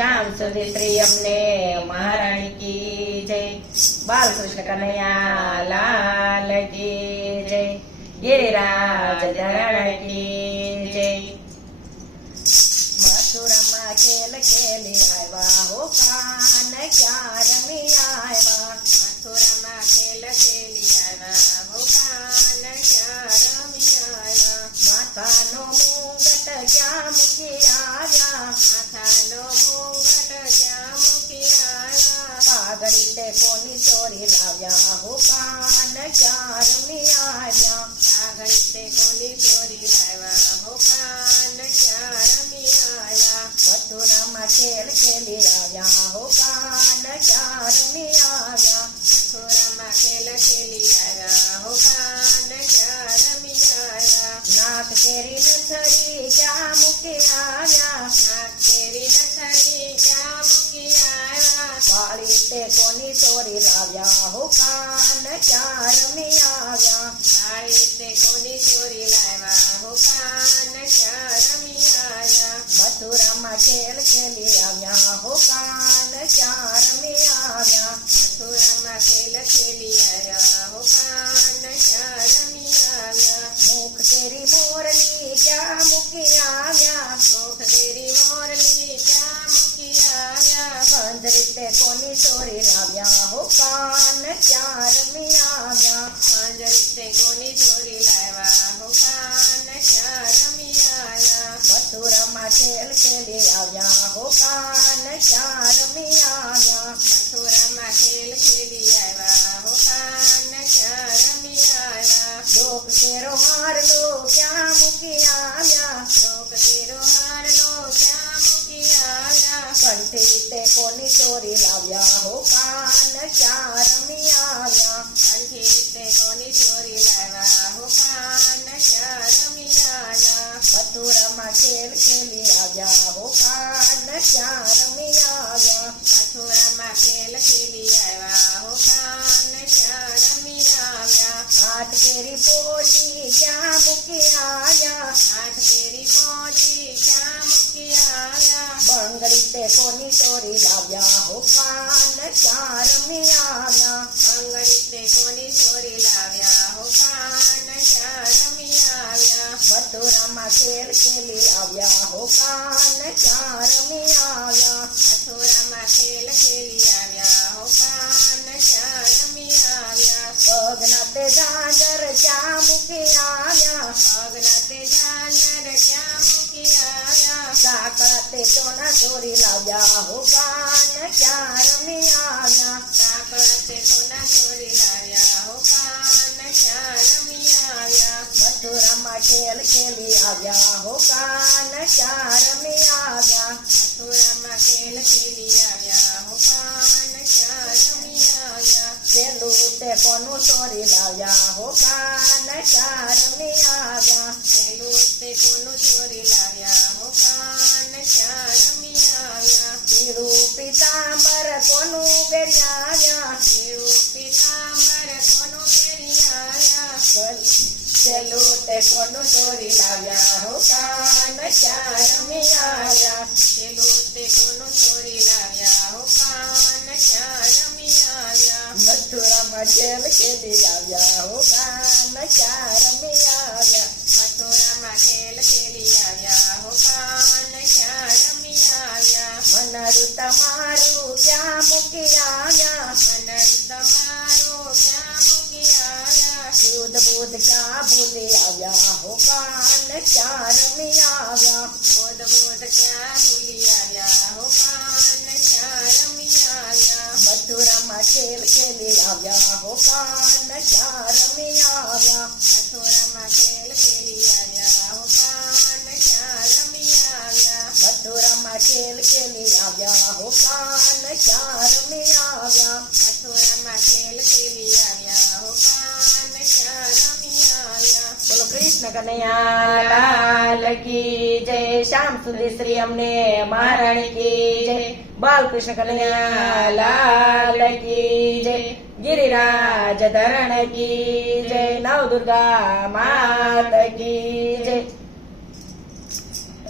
શ્યામ સુધી શ્રી અમને મહારાણી કી જય. બાલકૃષ્ણ કનૈયા લાલ કી જય. ગિરિરાજ ધરણ કી જય. મથુરામાં ખેલ ખેલી આવ્યા હો કાન ક્યાં રમી આવ્યા? મથુરામાં ખેલ ખેલી આવ્યા હો કાન ક્યાં રમી આવ્યા? માથાનો गोरी लाव्या हो कान चार मियाऱ्या आ घंटे कोणी गोरी लाव्या हो कान चार मथुरा मथुरामा खेल खेळी आया हो कान चार मियाळ्या मथुरामा खेळ खेळी आया हो कान चार मियाळ्या नाथ केरी नथरी जा मुखिया ते कोनी चोरी लाव्या हो कान चार मी आई ते कोनी चोरी રીતે કોની ચોરી લાવ્યા હો? કાન ચાર રમી આવ્યા પાંજરી તે કોની ચોરી લાવ્યા હો? કાન ચાર રમી આવ્યા મથુરામાં ખેલ ખેલી આવ્યા હો? કાન ચાર આવ્યા ચોરી લાવ્યા હો કાન ક્યાં કોની ચોરી લાવ્યા હો કાન ક્યાં રમી આવ્યા અંગડી તે કોની ચોરી લાવ્યા હો કાન ક્યાં રમી આવ્યા મથુરામાં ખેલ ખેલી આવ્યા હો કાન ક્યાં રમી આવ્યા મથુરામાં ખેલ ખેલી આવ્યા હો કાન ક્યાં રમી આવ્યા પગના તે ઝાંઝર ક્યાં તે ચોના ચોરી લાવ્યા હો કાન ક્યાં રમી આવ્યા કાકડા તે કોના ચોરી લાવ્યા હો કાન ક્યાં રમી આવ્યા મથુરામાં ખેલ ખેલી આવ્યા હો કાન ક્યાં રમી આવ્યા મથુરામાં ખેલ ખેલી આવ્યા હો કાન ક્યાં રમી આવ્યા પેલું તે કોનું ચોરી લાવ્યા હો કાન ક્યાં રમી चलो ते कोनो तोरी लाव्या हो कान चार में आया। चलो ते तोरी लाव्या हो कान चार में आया। मथुरा मचल के लिया हो कान चार में आया। मथुरा मचल के लिया हो कान चार में आया। मन मारू क्या प्यार में बोध बोध क्या हो कान प्यार में आया मथुरा खेल खेली आया हो कान चार में आया मथुरा खेल खेली आया हो कान चार में आया मथुरा खेल खेली आया हो कान चार में आया मथुरा में खेल खेली आया हो, कान चार कृष्ण कन्हैया लाल की जय। श्याम सुंदर श्री हमने महारानी की जय। बाल कृष्ण कन्हैया लाल की जय। गिरिराज धरण की जय। नव दुर्गा माता की